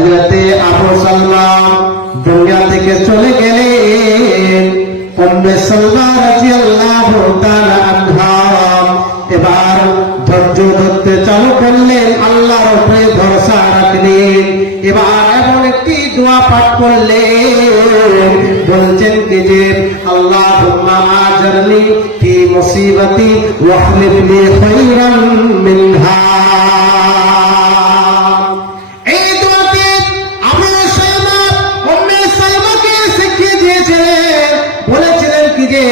হযরতে আবু সালমা দুনিয়া থেকে চলে গেলেন। উম্মে সালমা রাদিয়াল্লাহু তাআলা আনহা এবার ধৈর্য ধরতে চালু করলেন, আল্লাহর উপরে ভরসা রাখলেন। এবার এমন একটি দোয়া পাঠ করলেন, বলছেন কি যে আল্লাহুম্মা আজরনি ফি মুসিবাতি ওয়াহলিফ লি খায়রাম মিনহা। এই দোয়াটি আবু সালমা উম্মে সালমাকে শিখিয়ে দিয়েছিলেন। বলেছিলেন কি যে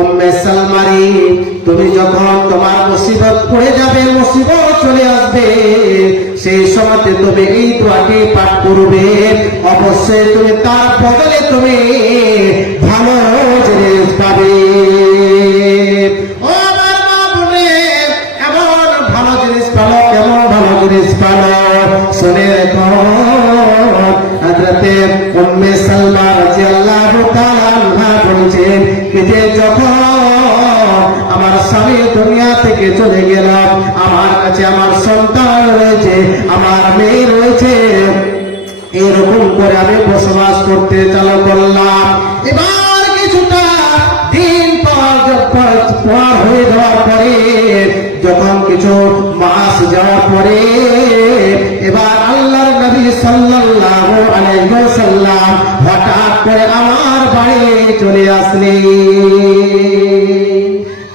উম্মে সালমারি, তুমি যখন তোমার মুসিবত পড়ে যাবে, মুসিবত চলে আসবে, সেই সময়তে তুমি এই দোয়াটি পাঠ করবে। অবশ্যই তুমি তার বদলে তুমি ভালো জিনিস পাবে। ও আমার মা বলে, এমন ভালো জিনিস পালো, কেমন ভালো জিনিস পালো শুনে রেখো। হযরতে উম্মে সালমা রাদিয়াল্লাহু তাআলা আনহা বলছেন কি যে যখন আমার স্বামী দুনিয়া থেকে চলে গেল, আমার কাছে আমার সন্তান রয়েছে, আমার মেয়ে রয়েছে, এরকম করে আমি বসবাস করতে চালু করলাম। এবার কিছুটা দিন পার হয়ে যাওয়ার পরে, যখন কিছু মাস যাওয়ার পরে, এবার আল্লাহর নবী সাল্লাল্লাহু আলাইহি ওয়াসাল্লাম হঠাৎ করে আমার বাড়ি চলে আসলেন।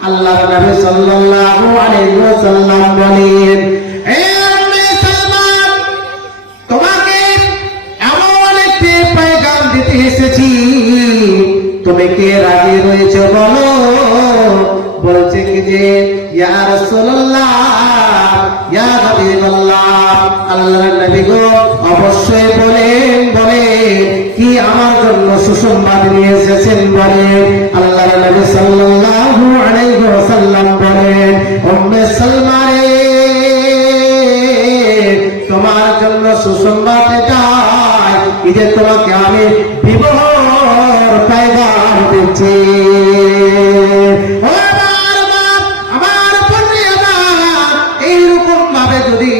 আল্লাহর নবী সাল্লাল্লাহু আলাইহি ওয়াসাল্লাম বলেন, হে উম্মে সালমা, তোমাকে এমন একটি পয়গাম দিতে এসেছি, তুমি কি রাজি রয়েছে বলো? বলছে কি যে ইয়া রাসূলুল্লাহ, ইয়া হাবিবাল্লাহ, আল্লাহর নবী গো অবশ্যই বলেন, বলেন কি আমার জন্য সুসংবাদ নিয়ে এসেছেন বলেন। আল্লাহর নবী সাল্লাল্লাহু আলাইহি ওয়াসাল্লাম বলেন, উম্মে সালমা রে, তোমার জন্য সুসংবাদ এটাই যে তোমাকে আমি বিবাহের পয়গাম দিচ্ছি। এইরকম ভাবে যদি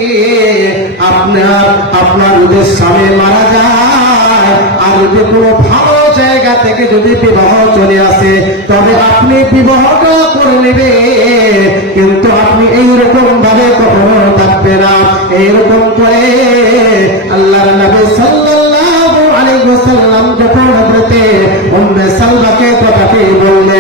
আপনার যদি স্বামী মারা যায়, আর যদি কোনো ভালো জায়গা থেকে যদি বিবাহ চলে আসে, তবে আপনি বিবাহটা করে নেবে, কিন্তু আপনি এইরকম ভাবে কখনো থাকবে না। এইরকম করে আল্লাহর নবী সাল্লাল্লাহু আলাইহি ওয়াসাল্লাম যখন হযরতে উম্মে সালমাকে কথাটি বললেন,